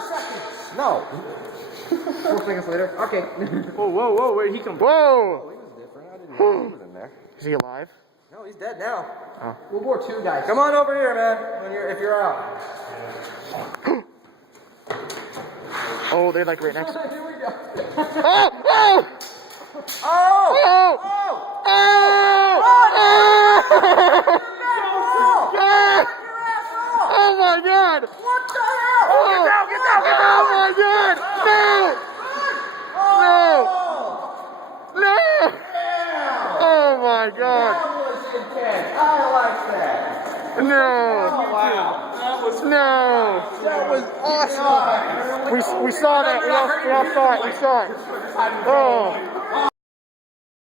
seconds. No. 4 seconds later. Okay. Whoa, where'd he come from? Whoa! Oh, he was different. I didn't know he was in there. Is he alive? No, he's dead now. Oh. World War II guys. Come on over here, man. If you're out. Oh, they're like right next to Here we go. Oh! Oh! Oh! Oh! Oh! Oh my God! What the hell? Oh, get down! Oh my God! No! No! Oh my God! That was intense. I like that. No! Oh, wow. No! That was awesome. We saw that. We all saw it. We saw it. Oh.